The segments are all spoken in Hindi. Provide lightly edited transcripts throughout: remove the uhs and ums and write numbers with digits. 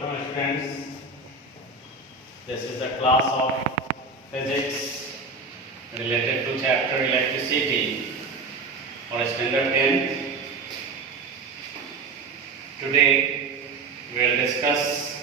Welcome students. This is the class of physics related to chapter electricity for standard 10. Today we will discuss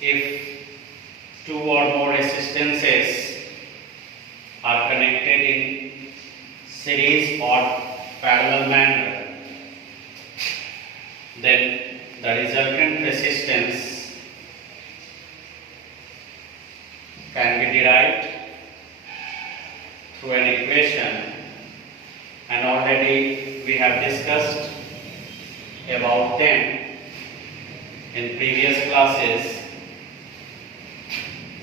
if two or more resistances are connected in series or parallel manner, then the resultant resistance can be derived through an equation, and already we have discussed about them in previous classes.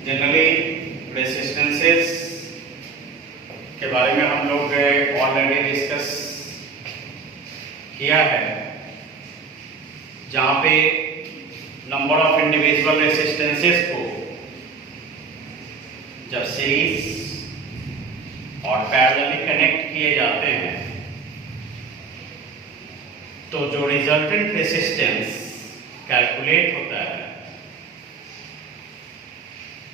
Generally resistances के बारे में हम लोग ऑलरेडी डिस्कस किया है, जहाँ पे नंबर ऑफ इंडिविजुअल रेसिस्टेंसेस को जब सीरीज और पैरेलली कनेक्ट किए जाते हैं तो जो रिजल्टेंट रेसिस्टेंस कैलकुलेट होता है,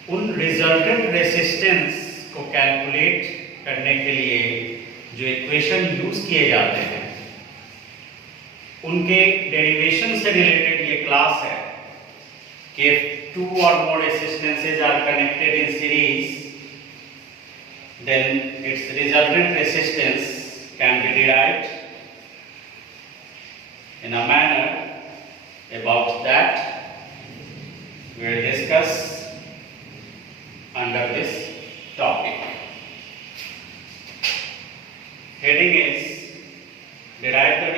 उन रिजल्टेंट रेसिस्टेंस को कैलकुलेट करने के लिए जो इक्वेशन यूज किए जाते हैं उनके डेरिवेशन से रिलेटेड ये क्लास है कि टू और more resistances are connected in series, then its resultant resistance can be derived in a manner about that we will discuss under this topic. Heading is derive the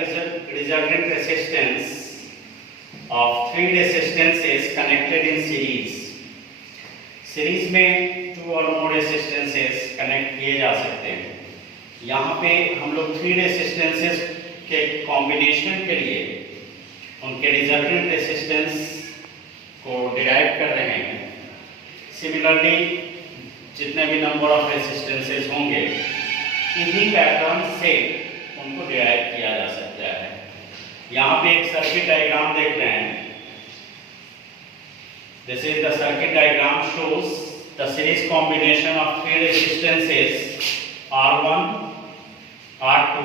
resultant resistance of three resistances connected in series. Series में टू और मोर रेसिस्टेंसेस कनेक्ट किए जा सकते हैं. यहाँ पे हम लोग थ्री रेसिस्टेंसेस के कॉम्बिनेशन के लिए उनके रिजल्टेंट रेसिस्टेंस को डिराइव कर रहे हैं. सिमिलरली जितने भी नंबर ऑफ रेसिस्टेंसेस होंगे इन्हीं पैटर्न से उनको डिराइव किया जा सकता है. यहाँ पे एक सर्किट डायग्राम देख रहे हैं. This is the circuit diagram shows the series combination of three resistances R1, R2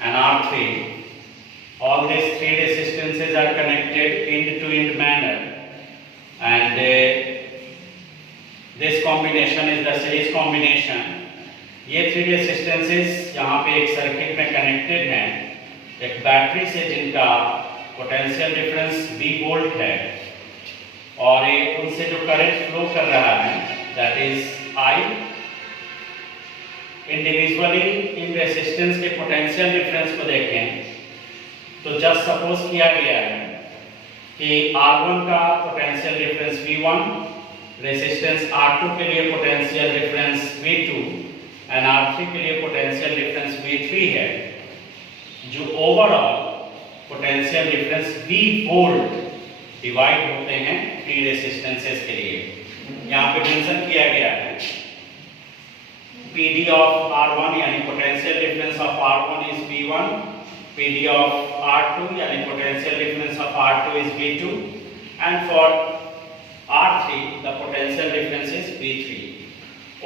and R3. All these three resistances are connected end to end manner, and this combination is the series combination. ये थ्री रेसिस्टेंसेस यहाँ पे एक सर्किट में कनेक्टेड हैं एक बैटरी से, जिनका पोटेंशियल डिफरेंस V वोल्ट है, और ये उनसे जो करंट फ्लो कर रहा है that is I. Individually in resistance के पोटेंशियल डिफरेंस को देखें तो जस्ट सपोज किया गया है कि R1 का potential difference V1, resistance R2 के लिए potential difference V2 and R3 के लिए पोटेंशियल डिफरेंस V3 है. जो overall potential difference V volt divide होते हैं थ्री रेसिस्टेंसेस के लिए. यहाँ पे मेंशन किया गया है PD ऑफ R1 यानी potential difference of R1 is V1, PD of R2 यानी potential difference of R2 is V2, and for R3 the potential difference is V3.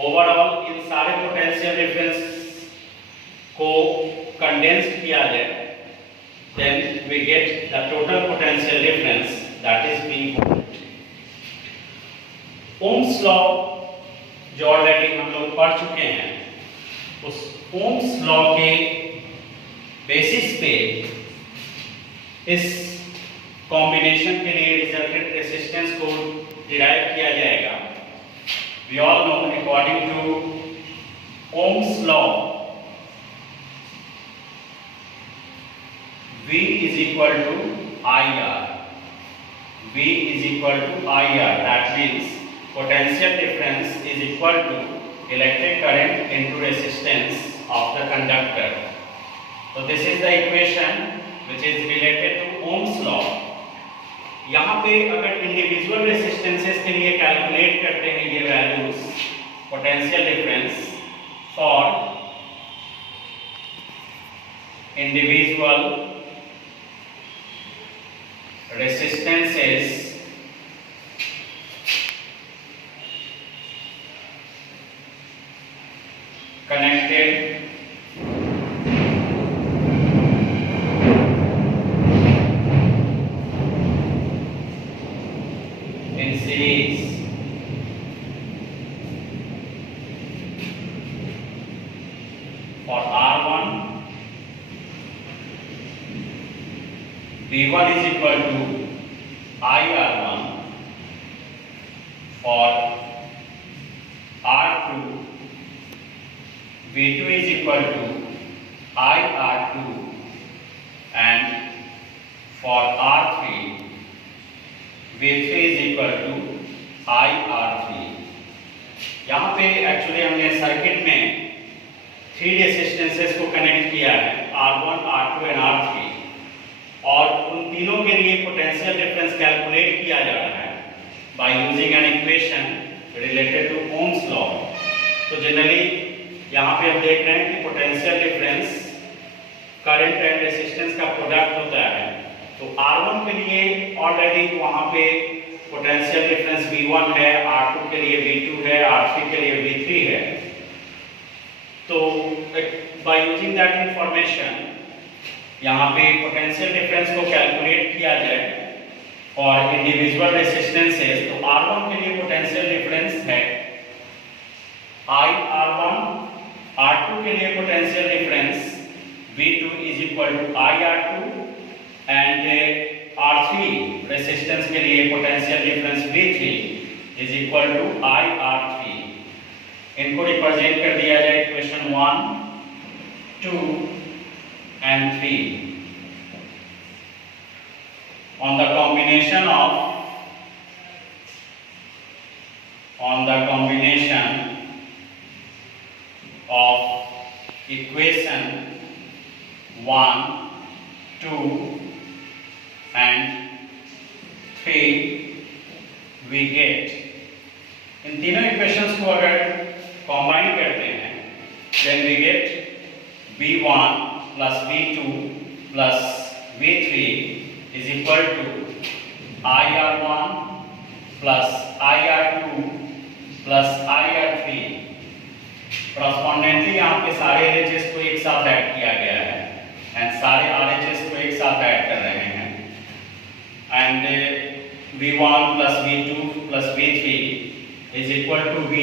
Overall इन सारे पोटेंशियल डिफरेंस को कंडेंस किया जाए, then we get the total potential difference that is V volt. Ohm's law जो ऑलरेडी हम लोग पढ़ चुके हैं, उस ओम्स लॉ के बेसिस पे इस कॉम्बिनेशन के लिए रिजल्टेंट रेसिस्टेंस को डिराइव किया जाएगा. We all know according to Ohm's law, V is equal to IR. V is equal to IR. That means potential difference is equal to electric current into resistance of the conductor. So this is the equation which is related to Ohm's law. यहाँ पे अगर इंडिविजुअल रेसिस्टेंसेस के लिए कैलकुलेट करते हैं ये values potential difference for individual resistances connected in series. For R1, V1 is equal to IR1. For R2, V2 is equal to IR2. And for R3, V3 is equal to IR3. यहाँ पे एक्चुअली हमने सर्किट में 3 रेसिस्टेंसेस को कनेक्ट किया है, R1, R2 एंड R3, और उन तीनों के लिए पोटेंशियल डिफरेंस कैलकुलेट किया जा रहा है by using an equation related to Ohm's law. तो जनरली यहाँ पे हम देख रहे हैं कि potential difference current and resistance का प्रोडक्ट होता है। तो R1 के लिए ऑलरेडी वहाँ पे पोटेंशियल डिफरेंस V1 है, R2 के लिए V2 है, R3 के लिए V3 है। तो बाय यूजिंग दैट इंफॉर्मेशन यहाँ पे पोटेंशियल डिफरेंस को कैलकुलेट किया जाए और इंडिविजुअल रेसिस्टेंसेस। तो R1 के लिए पोटेंशियल डिफरेंस है IR1, R2 के लिए potential difference V2 is equal to IR2 and R3 resistance के लिए potential difference V3 is equal to IR3। इनको रिप्रेजेंट कर दिया जाए equation 1, 2 and 3 on the combination of equation 1, 2 and 3 we get, इन तीनों इक्वेशंस को अगर कॉम्बाइन करते हैं then we get V1 plus V2 plus V3 is equal to IR1 plus IR2 plus IR3। Correspondingly यहाँ पे सारे LHS को एक साथ ऐड किया गया है एंड सारे RHS को एक साथ ऐड कर रहे हैं and V1 plus V2 plus V3 is equal to V।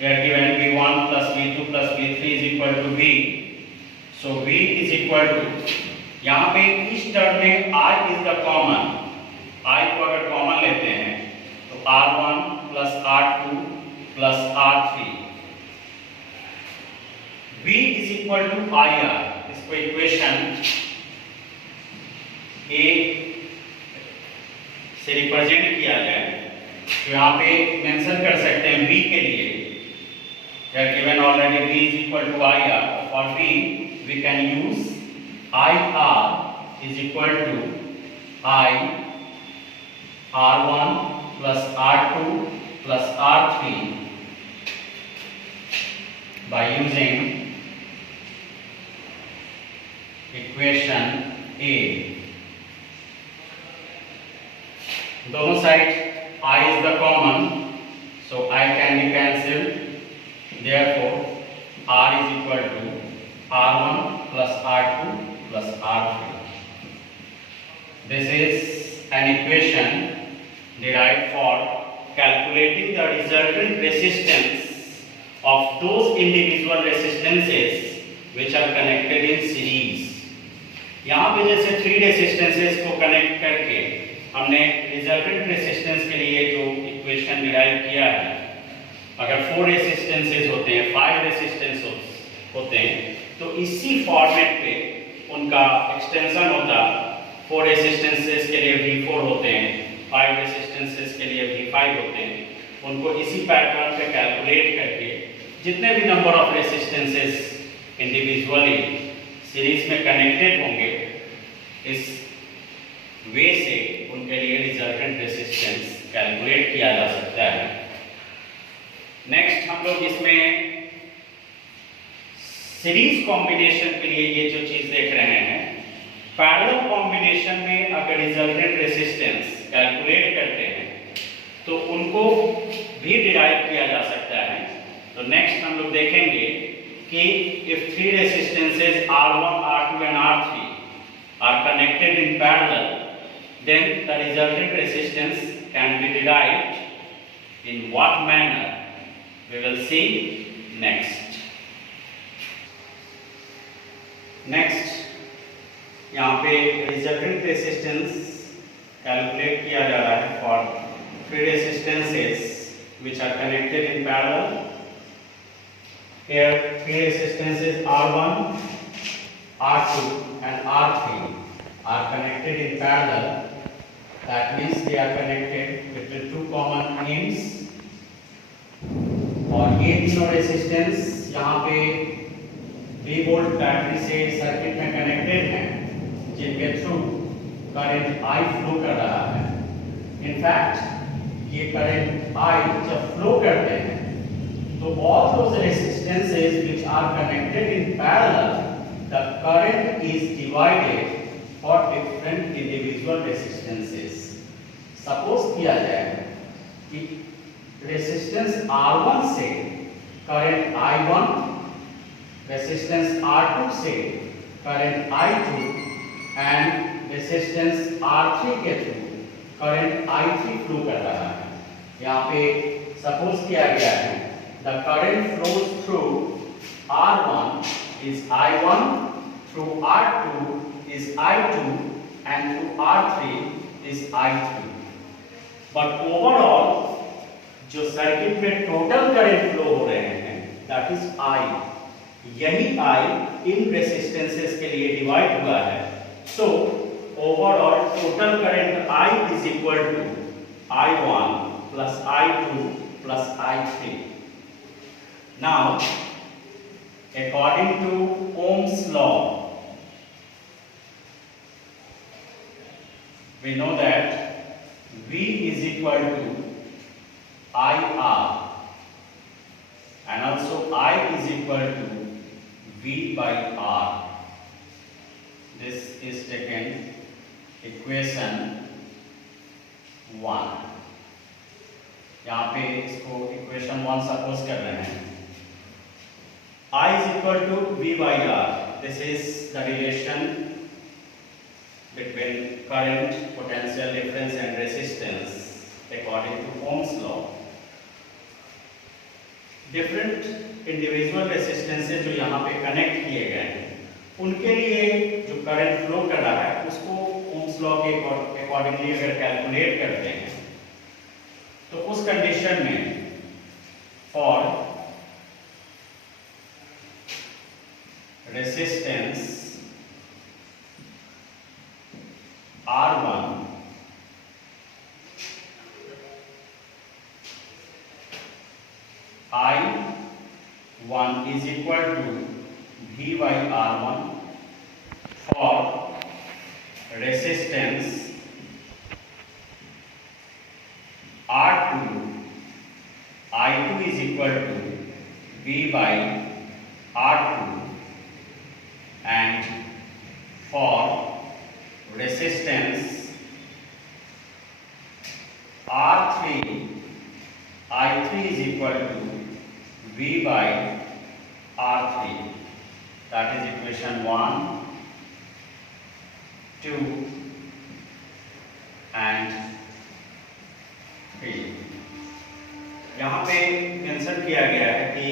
We are given V1 plus V2 plus V3 is equal to V। So V is equal to, यहाँ पे इस टर्म में I is the common, I को अगर कॉमन लेते हैं तो R1 plus R2 plus R3, V is equal to IR। इसको इक्वेशन A से रिप्रेजेंट किया जाए तो यहाँ पे मेंशन कर सकते हैं V के लिए, they are given already V is equal to IR। For V we can use IR is equal to I R1 plus R2 plus R3 by using equation A। दोनों side I is the common, so I can be cancelled, therefore R is equal to R1 plus R2 plus R3। This is an equation derived for calculating the resultant resistance of those individual resistances which are connected in series। यहाँ पे जैसे 3 रेसिस्टेंसेस को कनेक्ट करके हमने रिजल्टेंट रेसिस्टेंस के लिए जो इक्वेशन डिराइव किया है, अगर 4 रेसिस्टेंसेस होते हैं, 5 रेसिस्टेंस होते हैं, तो इसी फॉर्मेट पे उनका एक्सटेंशन होता। 4 रेसिस्टेंसेस के लिए V4 होते हैं, 5 रेसिस्टेंसेस के लिए V5 होते हैं। उनको इसी पैटर्न पे कैलकुलेट करके जितने भी number of resistances individually series में कनेक्टेड होंगे, इस वे से उनके लिए रिजल्टेंट रेसिस्टेंस कैलकुलेट किया जा सकता है। नेक्स्ट हम लोग इसमें सीरीज कॉम्बिनेशन के लिए ये जो चीज देख रहे हैं, पैरेलल कॉम्बिनेशन में अगर रिजल्टेंट तो उनको भी डिराइव किया जा सकता है। तो नेक्स्ट हम लोग देखेंगे कि if three resistances R1, R2 and R3 are connected in parallel, then the resultant resistance can be derived in what manner? We will see next. Next, यहाँ पे resultant resistance calculate किया जा रहा है for three resistances which are connected in parallel. Here three resistances R1, R2 and R3 are connected in parallel. That means they are connected between two common ends. और ये तीनों रेसिस्टेंस यहाँ पे 3 वोल्ट बैटरी से सर्किट में कनेक्टेड हैं, जिनके थ्रू करंट I फ्लो कर रहा है। इनफैक्ट ये करंट I जब फ्लो करते हैं तो all those resistances which are connected in parallel, the current is divided for different individual resistances. Suppose किया जाए कि रेसिस्टेंस R1 से करंट I1, रेसिस्टेंस R2 से current I2 and resistance R3 के थ्रू करंट I3 फ्लो कर रहा है। यहाँ पे सपोज किया गया है the current flows through R1 is I1, through R2 is I2 and through R3 is I3. But overall जो सर्किट में टोटल करंट फ्लो हो रहे हैं that is I, यही I इन रेसिस्टेंसेस के लिए डिवाइड हुआ है। So overall total current I is equal to I1 plus I2 plus I3. Now, according to Ohm's law, we know that V is equal to IR and also I is equal to V by R. This is taken equation 1. यहाँ पे इसको इक्वेशन 1 सपोज कर रहे हैं। I is equal to V by R. This is the relation between current, potential difference and resistance according to Ohm's law. Different individual resistances जो यहाँ पे कनेक्ट किए गए हैं, उनके लिए जो करंट फ्लो कर रहा है उसको Ohm's law के अकॉर्डिंगली अगर कैलकुलेट करते हैं तो उस कंडीशन में for resistance R1 I1 is equal to V by R1, for resistance R2 I2 is equal to V by R2, and for resistance R3 I3 is equal to V by R3. That is equation 1, 2 and 3. यहाँ पे मेंशन किया गया है कि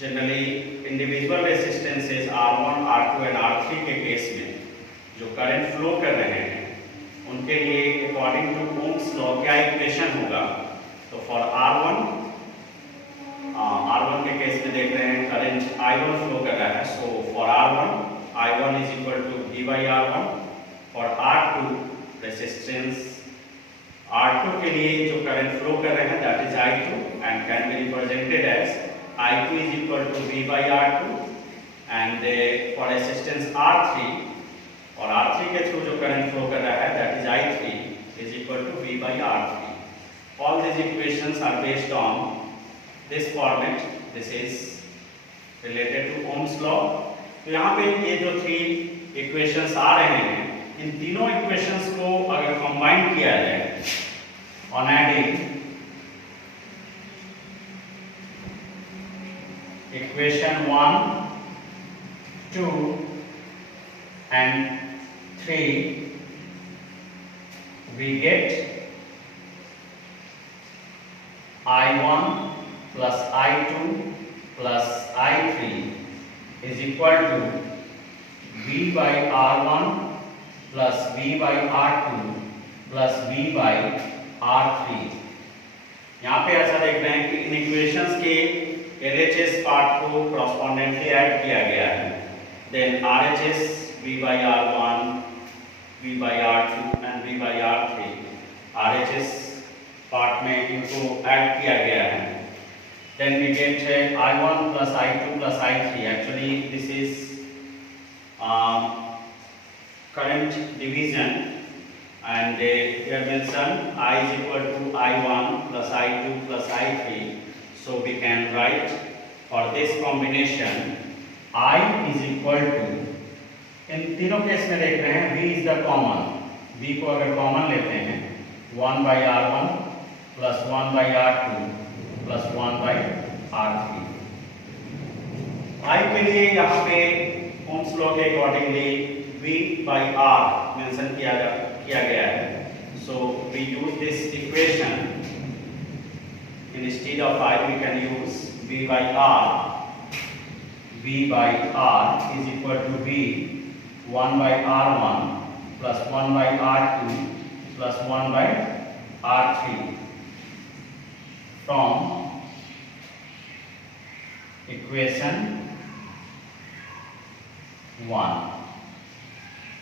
generally individual resistances R1, R2 and R3 के केस में जो करंट फ्लो कर रहे हैं उनके लिए अकॉर्डिंग टू ओम्स लॉ क्या इक्वेशन होगा। तो फॉर R1 के केस में देख रहे हैं करंट I1 फ्लो कर रहा है, so for R1 I1 is equal to V by R1। For R2 resistance R2 के लिए जो करंट फ्लो कर रहे हैं that is I2 and can be represented as I2 is equal to V by R2, and for resistance R3 और R3 के थ्रू जो करंट फ्लो कर रहा है that is I3 is equal to V by R3. All these equations are based on this format. This is related to Ohm's law. तो यहाँ पे ये जो 3 equations आ रहे हैं, इन तीनों equations को अगर कंबाइन किया जाए on adding equation 1, 2 and 3, we get I1 plus I2 plus I3 is equal to V by R1 plus V by R2 plus V by R3। यहाँ पे ऐसा देख रहे हैं कि इन इक्वेशंस के LHS पार्ट को कॉरस्पॉन्डेंटली ऐड किया गया है, then RHS V by R1, V by R2 and V by R3 RHS part में इनको ऐड किया गया है। Then we get I1 plus I2 plus I3. Actually, this is current division, and here mentioned I is equal to I1 plus I2 plus I3. So we can write for this combination I is equal to, इन तीनों केस में देख रहे हैं V is the common, V को अगर कॉमन लेते हैं 1 by R1 plus 1 by R2 plus 1 by R3। I के लिए यहाँ पे ओम्स लॉ के accordingly V by R mention किया गया है। So we use this equation, instead of I we can use V by R। V by R is equal to V 1 by R1 plus 1 by R2 plus 1 by R3 from equation 1।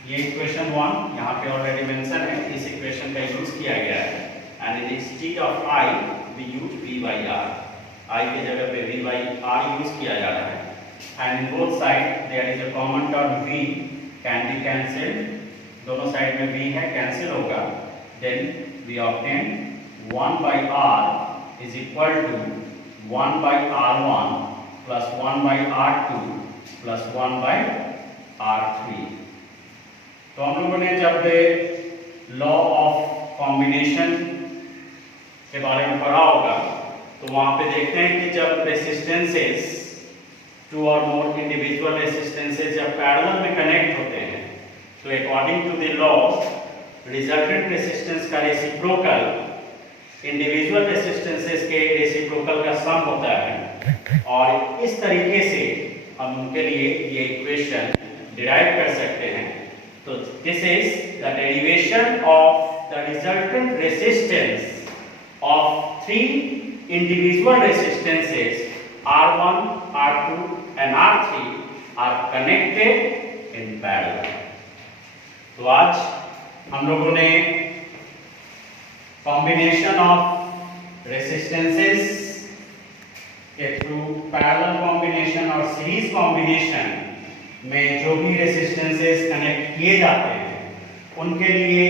ये इक्वेशन 1 यहाँ पे ऑलरेडी मेंशन है, इस इक्वेशन का यूज किया गया है, and instead of I we use V by R। I के जगह पे V by R यूज किया जा रहा है, and in both side there is a common term V can be cancelled, दोनों साइड में V है, कैंसिल होगा, then we obtain 1 by R is equal to 1 by R1 plus 1 by R2 plus 1 by R3। तो हम लोगों ने जब लॉ ऑफ कॉम्बिनेशन के बारे में पढ़ा होगा तो वहां पे देखते हैं कि जब रेसिस्टेंसेस, टू और मोर इंडिविजुअल रेसिस्टेंसेस जब पैरेलल में कनेक्ट होते हैं तो according to the law resultant resistance का रेसिप्रोकल इंडिविजुअल रेसिस्टेंसेस के रेसिप्रोकल का सम होता है, और इस तरीके से हम उनके लिए ये इक्वेशन डिराइव कर सकते हैं। तो this is the derivation of the resultant resistance of three individual resistances R1, R2 and R3 are connected in parallel। तो आज हम लोगों ने कॉम्बिनेशन ऑफ रेसिस्टेंसेस के थ्रू पैरेलल कॉम्बिनेशन और सीरीज कॉम्बिनेशन में जो भी रेसिस्टेंसेस कनेक्ट किए जाते हैं उनके लिए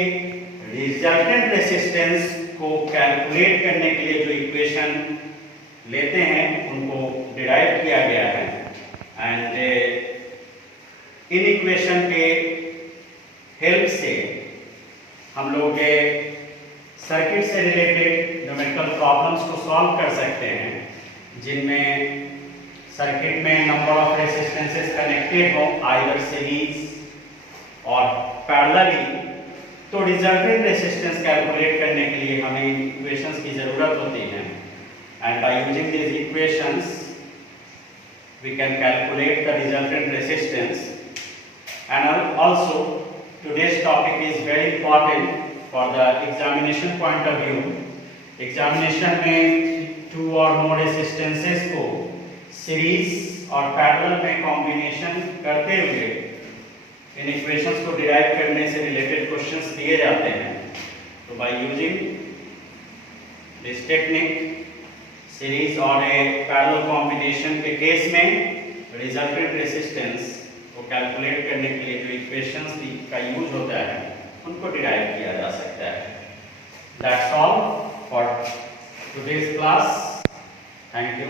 रिजल्टेंट रेसिस्टेंस को कैलकुलेट करने के लिए जो इक्वेशन लेते हैं उनको डिराइव किया गया है, एंड इन इक्वेशन के हेल्प से हम लोग के सर्किट से रिलेटेड न्यूमेरिकल प्रॉब्लम्स को सॉल्व कर सकते हैं जिनमें सर्किट में नंबर ऑफ रेसिस्टेंसेस कनेक्टेड हो आइदर सीरीज और पैरेलली। तो रिजल्टेंट रेसिस्टेंस कैलकुलेट करने के लिए हमें इक्वेशंस की ज़रूरत होती है, and by using this equations we can calculate the resultant resistance. And also today's topic is very important for the examination point of view। Examination में टू और मोर रेसिस्टेंसेस को सीरीज और पैरेलल में कॉम्बिनेशन करते हुए इन इक्वेशंस को डिराइव करने से रिलेटेड क्वेश्चंस दिए जाते हैं। तो bye using this technique series और ए पैरेलल कॉम्बिनेशन के केस में रिजल्टेंट रेसिस्टेंस को कैलकुलेट करने के लिए जो इक्वेशंस का यूज होता है उनको डिराइव किया जा सकता है। That's all for today's class. Thank you.